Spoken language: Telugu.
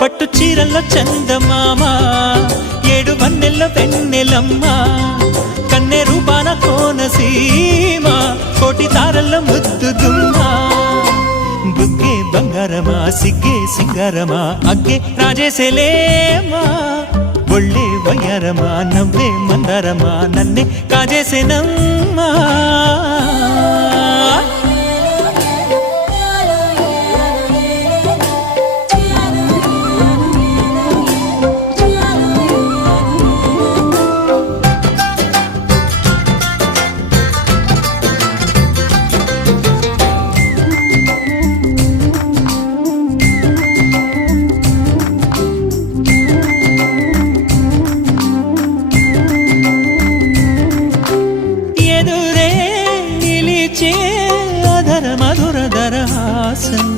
పట్టు చీరల్లో చందమామ ఏడు వన్నెల్లో వెన్నెలమ్మ కన్నె రూపాన కోనసీమ కోటి తారల్లో ముద్దు దుమ్మ బుగ్గే బంగారమా సిగ్గే సింగారమా అగ్గే రాజేసేలేమా ఒళ్ళే వయ్యారమా నవ్వే మందారమా నన్నే కాజేసేనమ్మా మధుర దరహాసం